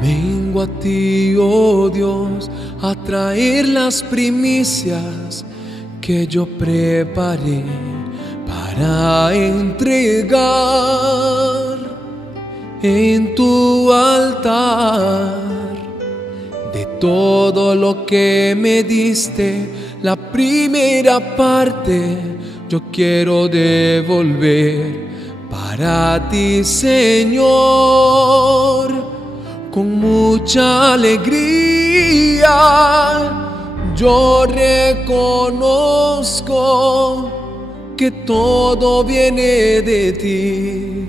Vengo a ti, oh Dios, a traer las primicias que yo preparé para entregar en tu altar. De todo lo que me diste, la primera parte yo quiero devolver para ti, Señor. Con mucha alegría yo reconozco que todo viene de ti,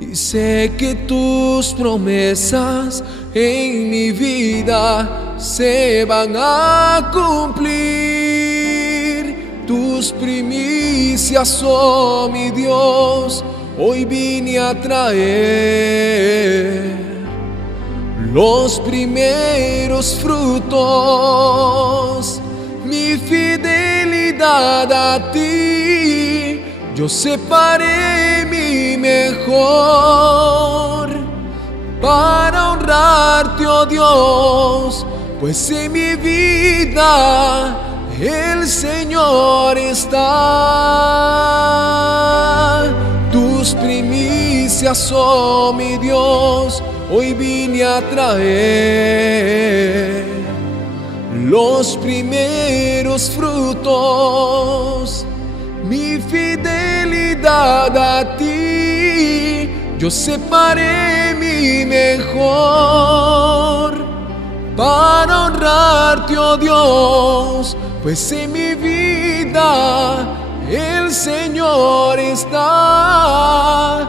y sé que tus promesas en mi vida se van a cumplir. Tus primicias, oh mi Dios, hoy vine a traer los primeros frutos, mi fidelidad a ti. Yo separé mi mejor para honrarte, oh Dios, pues en mi vida el Señor está. Tus primicias, oh mi Dios, hoy vine a traer los primeros frutos, mi fidelidad a ti. Yo separé mi mejor para honrarte, oh Dios, pues en mi vida el Señor está.